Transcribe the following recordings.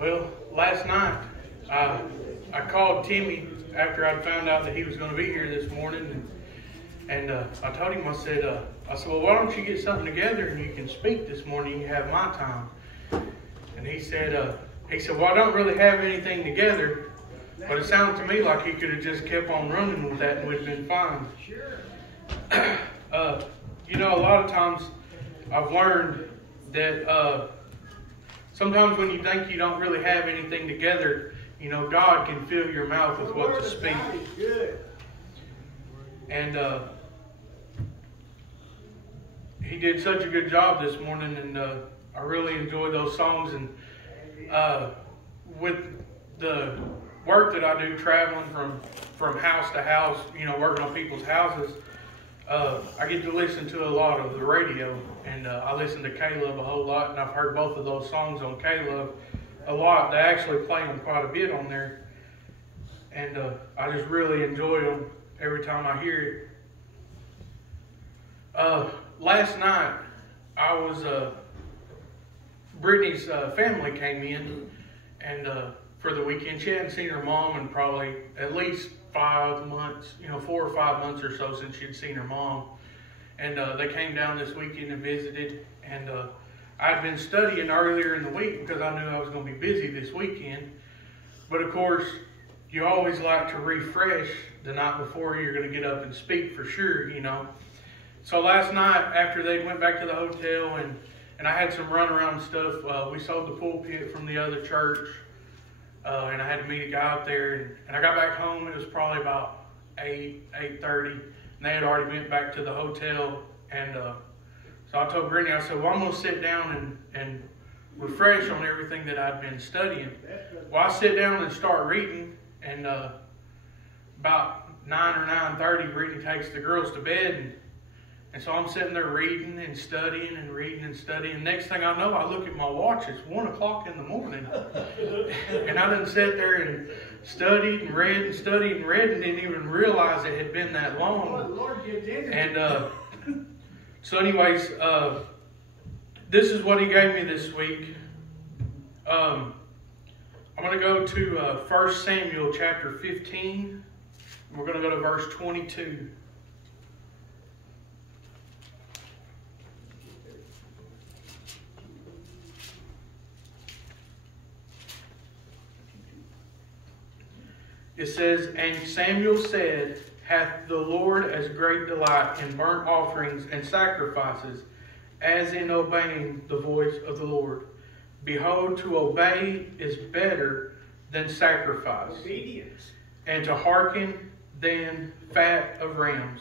Well, last night I called Timmy after I'd found out that he was going to be here this morning, and I told him, I said, well, why don't you get something together and you can speak this morning? You have my time. And he said, well, I don't really have anything together, but it sounded to me like he could have just kept on running with that and would have been fine. Sure. A lot of times I've learned that sometimes when you think you don't really have anything together, God can fill your mouth with what to speak. And he did such a good job this morning, and I really enjoy those songs. And with the work that I do, traveling from house to house, working on people's houses, I get to listen to a lot of the radio, and I listen to Caleb a whole lot, and I've heard both of those songs on Caleb a lot. They actually play them quite a bit on there, and I just really enjoy them every time I hear it. Last night, I was Brittany's family came in, and for the weekend, she hadn't seen her mom in probably at least 5 months, 4 or 5 months or so since she'd seen her mom. And they came down this weekend and visited. And I'd been studying earlier in the week because I knew I was going to be busy this weekend. But of course, you always like to refresh the night before you're going to get up and speak for sure, So last night, after they went back to the hotel and I had some runaround stuff, we sold the pulpit from the other church. And I had to meet a guy out there, and I got back home. It was probably about 8:30, and they had already went back to the hotel. And so I told Brittany, I said, well, I'm going to sit down and refresh on everything that I'd been studying. Well, I sit down and start reading, and about 9 or 9:30, Brittany takes the girls to bed, and so I'm sitting there reading and studying and reading and studying. Next thing I know, I look at my watch. It's 1 o'clock in the morning. And I done sat there and studied and read and studied and read and didn't even realize it had been that long. And so anyways, this is what he gave me this week. I'm going to go to 1 Samuel chapter 15. We're going to go to verse 22. It says, and Samuel said, hath the Lord as great delight in burnt offerings and sacrifices, as in obeying the voice of the Lord. Behold, to obey is better than sacrifice, obedience, and to hearken than fat of rams.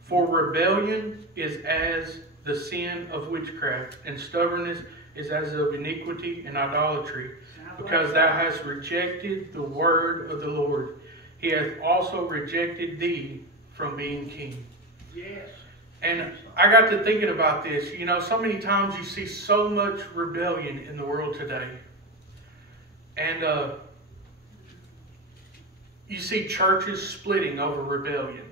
For rebellion is as the sin of witchcraft, and stubbornness is as of iniquity and idolatry. Because thou hast rejected the word of the Lord, he hath also rejected thee from being king. Yes. And I got to thinking about this. So many times you see so much rebellion in the world today. And you see churches splitting over rebellion.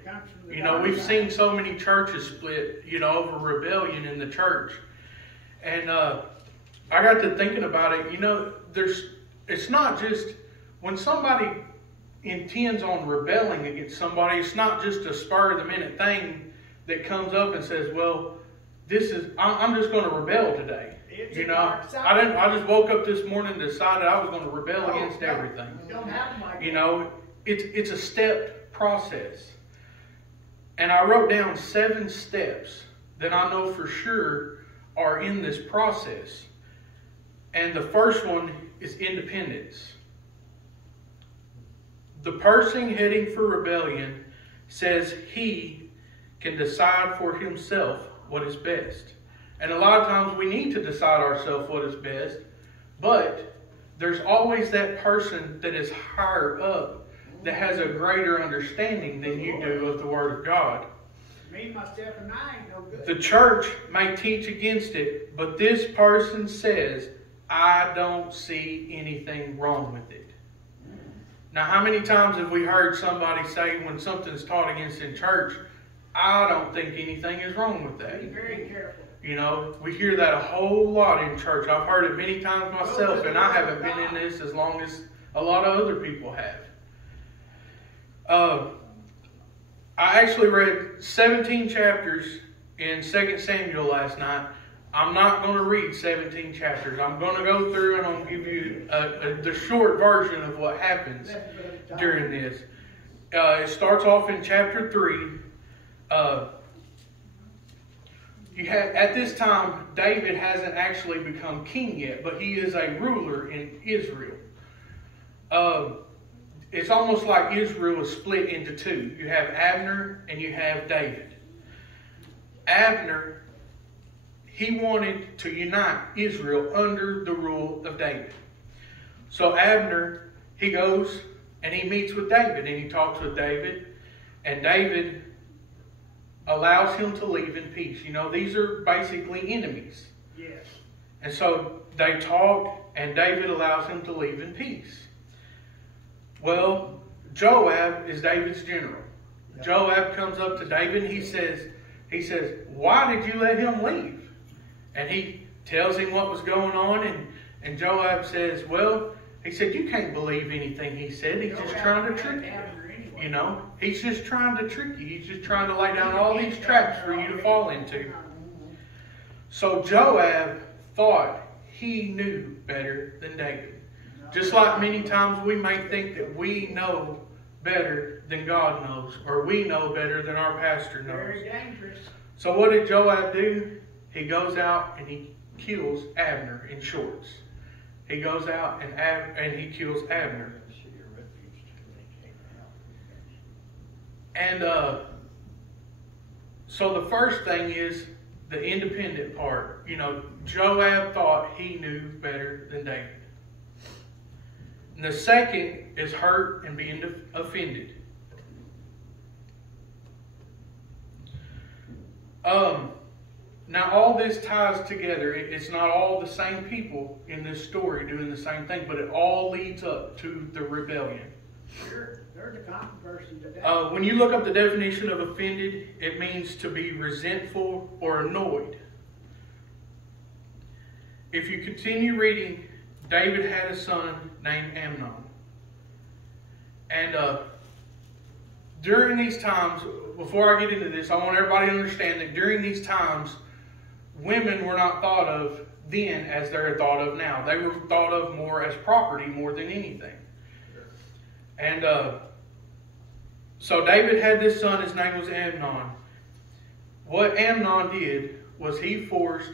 We've seen so many churches split, over rebellion in the church. And I got to thinking about it. It's not just when somebody intends on rebelling against somebody, it's not just a spur of the minute thing that comes up and says, well, I'm just going to rebel today. I just woke up this morning and decided I was going to rebel against everything. It's a stepped process. And I wrote down 7 steps that I know for sure are in this process. And the first one is independence. The person heading for rebellion says he can decide for himself what is best. And a lot of times we need to decide ourselves what is best, but there's always that person that is higher up that has a greater understanding than you do of the Word of God. Me, myself, and I ain't no good. The church may teach against it, but this person says, I don't see anything wrong with it. Now, how many times have we heard somebody say when something's taught against in church, I don't think anything is wrong with that. Be very careful. You know, we hear that a whole lot in church. I've heard it many times myself, and I haven't been in this as long as a lot of other people have. I actually read 17 chapters in 2 Samuel last night. I'm not going to read 17 chapters. I'm going to go through and I'll give you the short version of what happens during this. It starts off in chapter 3. At this time, David hasn't actually become king yet, but he is a ruler in Israel. It's almost like Israel is split into two. You have Abner and you have David. Abner, he wanted to unite Israel under the rule of David. So Abner, he goes and he meets with David and he talks with David. And David allows him to leave in peace. You know, these are basically enemies. Yes. And so they talk and David allows him to leave in peace. Well, Joab is David's general. Yep. Joab comes up to David and he says, why did you let him leave? And he tells him what was going on, and Joab says, well, he said, you can't believe anything he said. He's just trying to trick you. You know, he's just trying to trick you. He's just trying to lay down all these traps for you to fall into. So Joab thought he knew better than David. Just like many times we may think that we know better than God knows, or we know better than our pastor knows. Very dangerous. So what did Joab do? He goes out and he kills Abner in shorts. He goes out and he kills Abner. And so the first thing is the independent part. You know, Joab thought he knew better than David. And the second is hurt and being offended. Now all this ties together. It's not all the same people in this story doing the same thing, but it all leads up to the rebellion. Sure, there's a controversy today. When you look up the definition of offended, it means to be resentful or annoyed. If you continue reading, David had a son named Amnon. And during these times, before I get into this, I want everybody to understand that during these times, women were not thought of then as they're thought of now. They were thought of more as property more than anything. And so David had this son, his name was Amnon. What Amnon did was he forced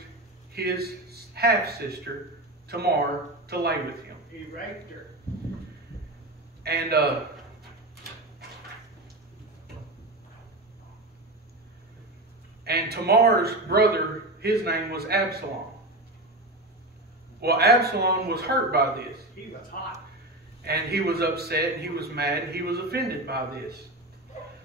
his half-sister, Tamar, to lay with him. He raped her. And Tamar's brother, his name was Absalom. Well, Absalom was hurt by this. He was hot. And he was upset, and he was mad, and he was offended by this.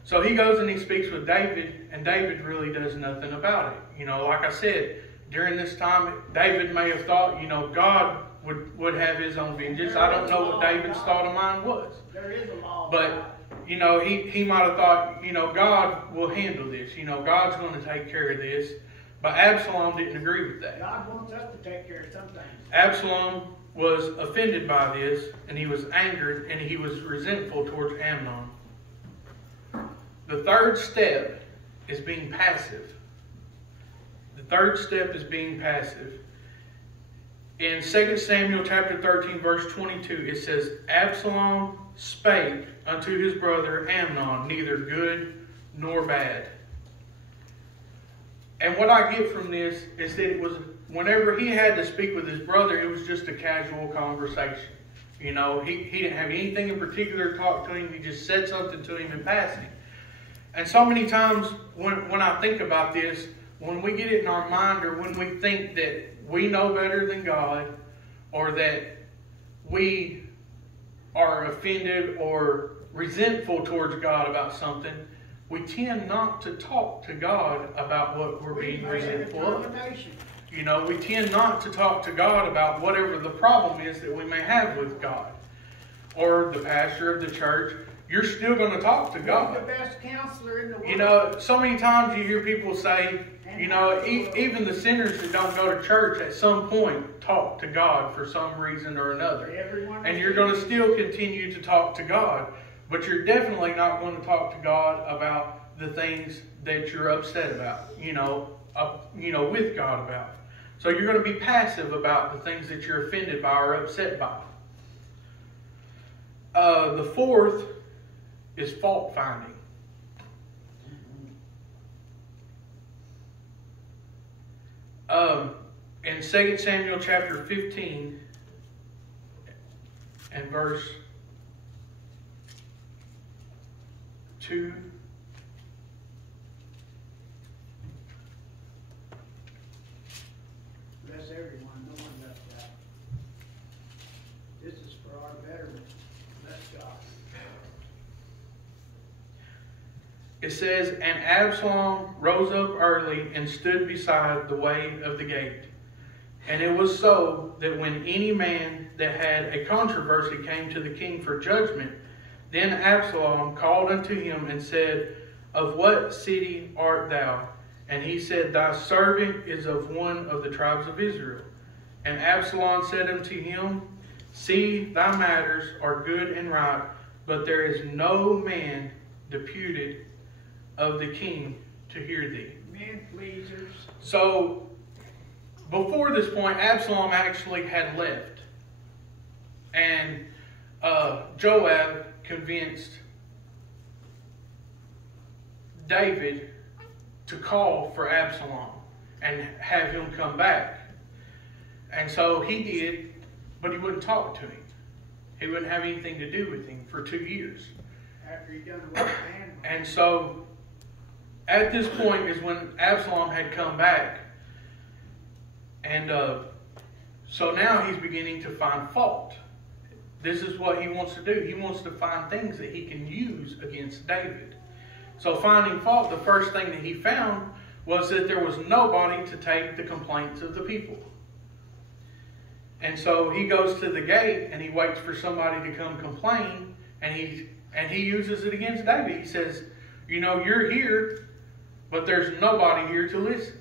So he goes and he speaks with David, and David really does nothing about it. You know, like I said, during this time, David may have thought, you know, God would have his own vengeance. I don't know what David's thought of mine was. There is a law. But, you know, he might have thought, you know, God will handle this. You know, God's going to take care of this. But Absalom didn't agree with that. God wants us to take care of some things. Absalom was offended by this, and he was angered, and he was resentful towards Amnon. The third step is being passive. The third step is being passive. In 2 Samuel chapter 13, verse 22, it says, Absalom spake unto his brother Amnon, neither good nor bad. And what I get from this is that it was, whenever he had to speak with his brother, it was just a casual conversation. You know, he didn't have anything in particular to talk to him. He just said something to him in passing. And so many times when I think about this, when we get it in our mind, or when we think that we know better than God, or that we are offended or resentful towards God about something, we tend not to talk to God about what we're being resentful of. You know, we tend not to talk to God about whatever the problem is that we may have with God, or the pastor of the church, you're still going to talk to God. The best counselor in the world. You know, so many times you hear people say, you know, even the sinners that don't go to church at some point talk to God for some reason or another. And you're going to still continue to talk to God. But you're definitely not going to talk to God about the things that you're upset about, with God about. So you're going to be passive about the things that you're offended by or upset by. The fourth is fault finding. In 2 Samuel chapter 15 and verse 2. Bless everyone, no one left out. This is for our betterment. Bless God. It says, and Absalom rose up early and stood beside the way of the gate. And it was so that when any man that had a controversy came to the king for judgment, then Absalom called unto him and said, of what city art thou? And he said, thy servant is of one of the tribes of Israel. And Absalom said unto him, see, thy matters are good and right, but there is no man deputed of the king to hear thee. Men pleasers. So, before this point, Absalom actually had left. And Joab convinced David to call for Absalom and have him come back. And so he did, but he wouldn't talk to him. He wouldn't have anything to do with him for 2 years. After he done away with Amnon. And so, at this point is when Absalom had come back. And so now he's beginning to find fault. This is what he wants to do. He wants to find things that he can use against David. So finding fault, the first thing that he found was that there was nobody to take the complaints of the people. And so he goes to the gate and he waits for somebody to come complain, and he uses it against David. He says, you're here, but there's nobody here to listen.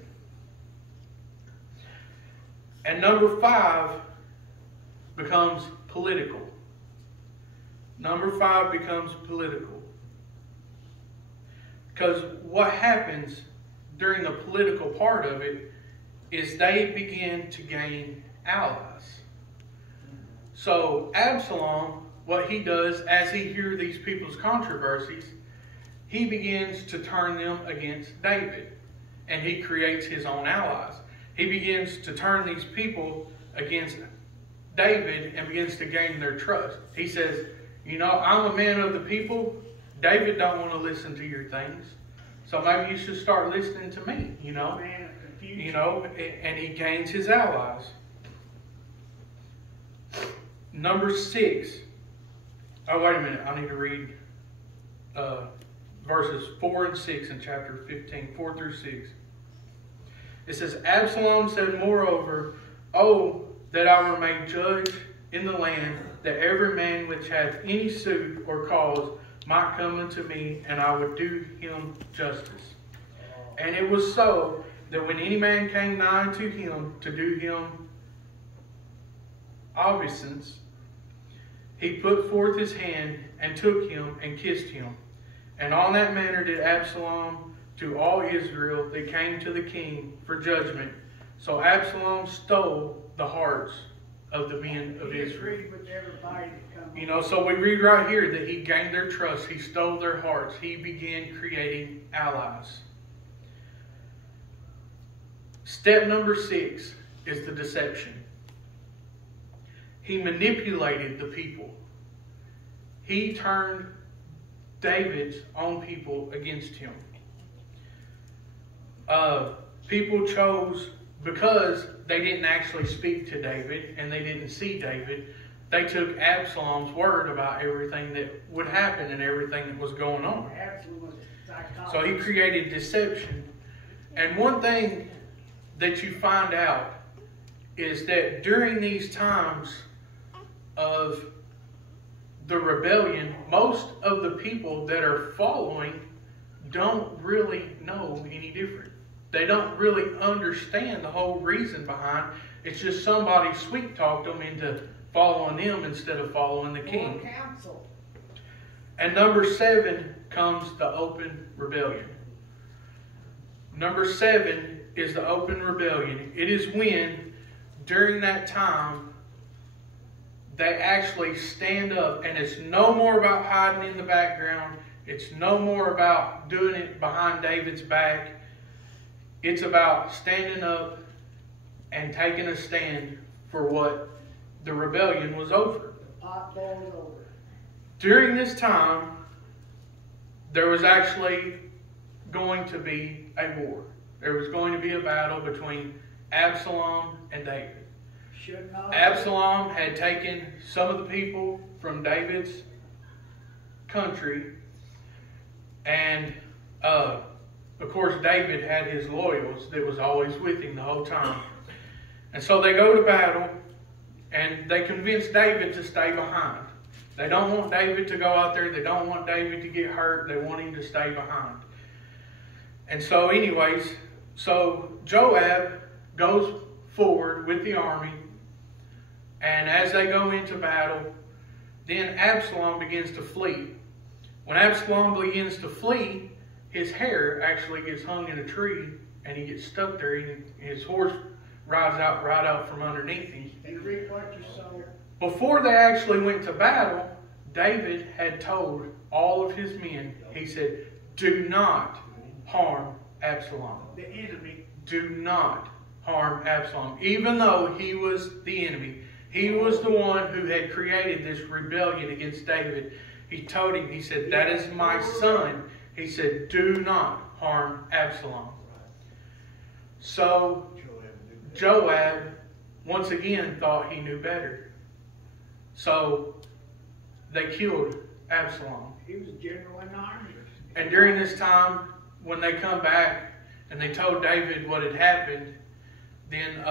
And number 5 becomes political. Number 5 becomes political. Because what happens during the political part of it is they begin to gain allies. So Absalom, what he does as he hears these people's controversies, he begins to turn them against David. And he creates his own allies. He begins to turn these people against David and begins to gain their trust. He says, I'm a man of the people. David don't want to listen to your things. So maybe you should start listening to me, Man of confusion. And he gains his allies. Number 6. Oh, wait a minute. I need to read verses 4 and 6 in chapter 15, 4 through 6. It says, Absalom said, moreover, oh, that I were made judge in the land, that every man which hath any suit or cause might come unto me, and I would do him justice. And it was so, that when any man came nigh to him to do him obeisance, he put forth his hand, and took him, and kissed him. And on that manner did Absalom to all Israel that came to the king for judgment. So Absalom stole the hearts of the men of Israel. So we read right here that he gained their trust. He stole their hearts. He began creating allies. Step number 6 is the deception. He manipulated the people. He turned David's own people against him. People chose, because they didn't actually speak to David and they didn't see David, they took Absalom's word about everything that would happen and everything that was going on. So he created deception. And one thing that you find out is that during these times of the rebellion, most of the people that are following don't really know any different. They don't really understand the whole reason behind. It's just somebody sweet talked them into following them instead of following the king. Counsel. And number 7 comes the open rebellion. Number 7 is the open rebellion. It is when, during that time, they actually stand up, and it's no more about hiding in the background. It's no more about doing it behind David's back. It's about standing up and taking a stand for what the rebellion was over. The pot boils over. During this time, there was actually going to be a war. There was going to be a battle between Absalom and David. Absalom had taken some of the people from David's country, and of course David had his loyals that was always with him the whole time. And so they go to battle, and they convince David to stay behind. They don't want David to go out there. They don't want David to get hurt. They want him to stay behind. And so anyways, so Joab goes forward with the army. And as they go into battle, then Absalom begins to flee. When Absalom begins to flee, his hair actually gets hung in a tree, and he gets stuck there, and his horse rides out right out from underneath him. Before they actually went to battle, David had told all of his men, he said, do not harm Absalom. The enemy. Do not harm Absalom. Even though he was the enemy. He was the one who had created this rebellion against David. He told him, he said, that is my son. He said, do not harm Absalom. So Joab, once again, thought he knew better. So they killed Absalom. He was general in the army. And during this time, when they come back and they told David what had happened, then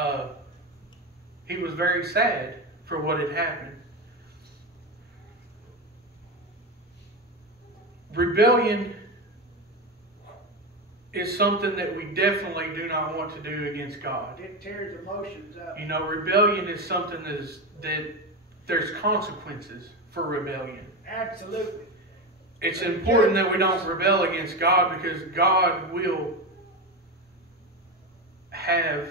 he was very sad for what had happened. Rebellion is something that we definitely do not want to do against God. It tears emotions up. You know, rebellion is something that there's consequences for rebellion. Absolutely. It's important that we don't rebel against God, because God will have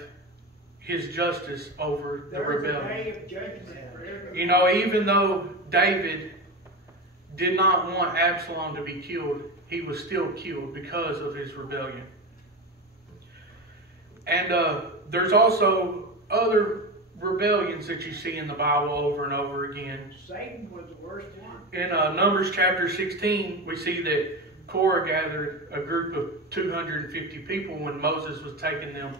His justice over the rebellion. There's a day of judgment for everyone. You know, even though David did not want Absalom to be killed, he was still killed because of his rebellion. And there's also other rebellions that you see in the Bible over and over again. Satan was the worst one. In Numbers chapter 16, we see that Korah gathered a group of 250 people when Moses was taking them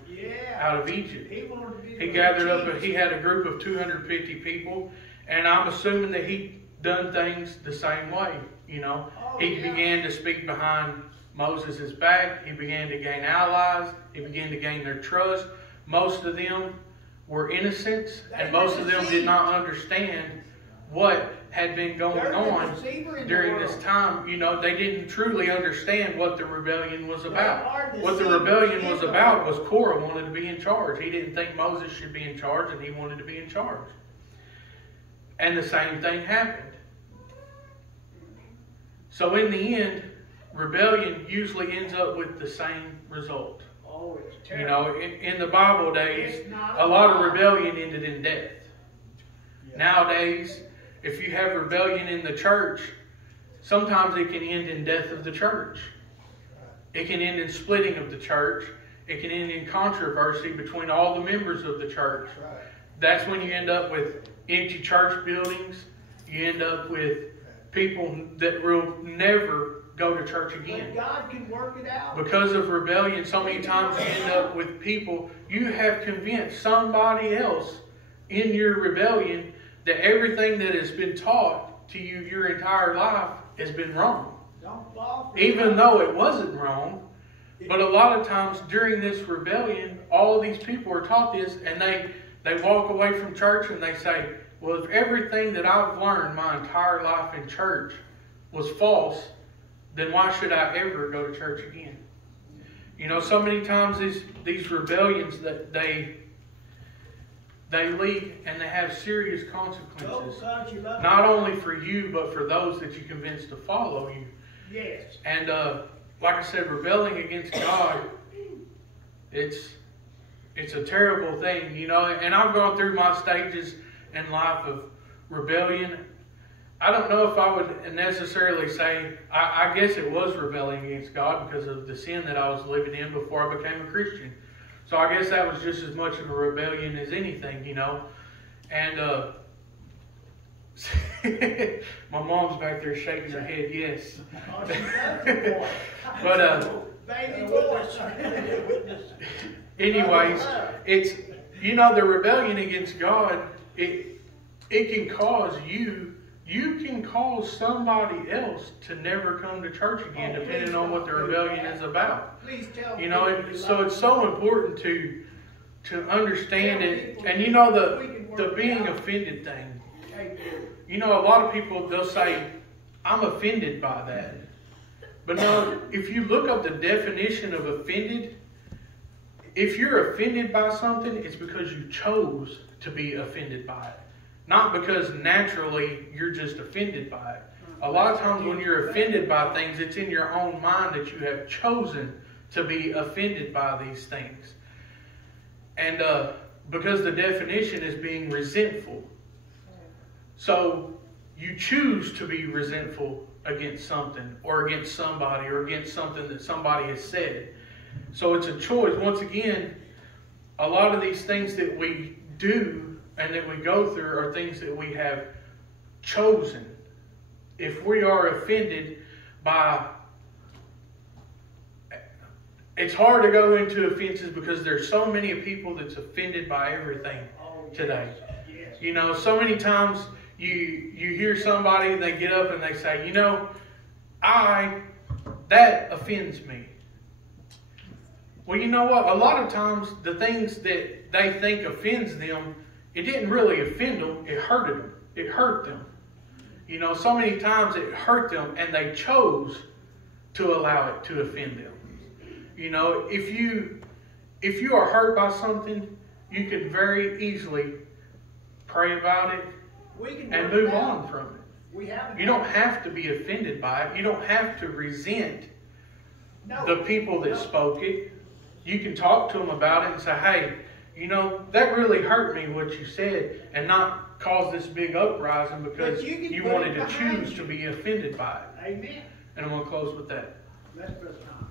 out of Egypt. He had a group of 250 people, and I'm assuming that he done things the same way. You know, he began to speak behind Moses' back. He began to gain allies. He began to gain their trust. Most of them were innocent, and most of them did not understand what had been going on during this time. You know, they didn't truly understand what the rebellion was about. What the rebellion was about was Korah wanted to be in charge. He didn't think Moses should be in charge, and he wanted to be in charge. And the same thing happened. So in the end, rebellion usually ends up with the same result. Oh, it's terrible. You know, in the Bible days, a lot of rebellion ended in death. Yeah. Nowadays, if you have rebellion in the church, sometimes it can end in death of the church. It can end in splitting of the church. It can end in controversy between all the members of the church. That's when you end up with empty church buildings. You end up with people that will never go to church again. But God can work it out. Because of rebellion, so many times you end up with people, you have convinced somebody else in your rebellion that everything that has been taught to you your entire life has been wrong. Don't fall for Even though it wasn't wrong. But a lot of times during this rebellion, all of these people are taught this, and they walk away from church and they say, well, if everything that I've learned my entire life in church was false, then why should I ever go to church again? You know, so many times these rebellions that they lead, and they have serious consequences. Not only for you, but for those that you convince to follow you. Yes. And like I said, rebelling against God, it's a terrible thing, you know. And I've gone through my stages in life of rebellion. I don't know if I would necessarily say, I guess it was rebelling against God because of the sin that I was living in before I became a Christian. So I guess that was just as much of a rebellion as anything, you know. And my mom's back there shaking her head, yes. But anyways, it's, you know, the rebellion against God, it can cause you can cause somebody else to never come to church again, depending on what the rebellion is about. You know, so it's so important to understand it. And you know, the being offended thing. You know, a lot of people, they'll say, I'm offended by that. But no, if you look up the definition of offended, if you're offended by something, it's because you chose to be offended by it. Not because naturally you're just offended by it. A lot of times when you're offended by things, it's in your own mind that you have chosen to be offended by these things. And because the definition is being resentful. So you choose to be resentful against something or against somebody or against something that somebody has said. So it's a choice. Once again, a lot of these things that we do and that we go through are things that we have chosen. If we are offended by... It's hard to go into offenses because there's so many people that's offended by everything today. You know, so many times you hear somebody and they get up and they say, you know, that offends me. Well, you know what? A lot of times the things that they think offends them, it didn't really offend them. It hurted them. It hurt them. You know, so many times it hurt them and they chose to allow it to offend them. You know, if you are hurt by something, you can very easily pray about it and move on from it. You don't have to be offended by it. You don't have to resent the people that spoke it. You can talk to them about it and say, hey, you know, that really hurt me what you said, and not cause this big uprising because you wanted to choose to be offended by it. Amen. And I'm going to close with that. That's Brother Tom.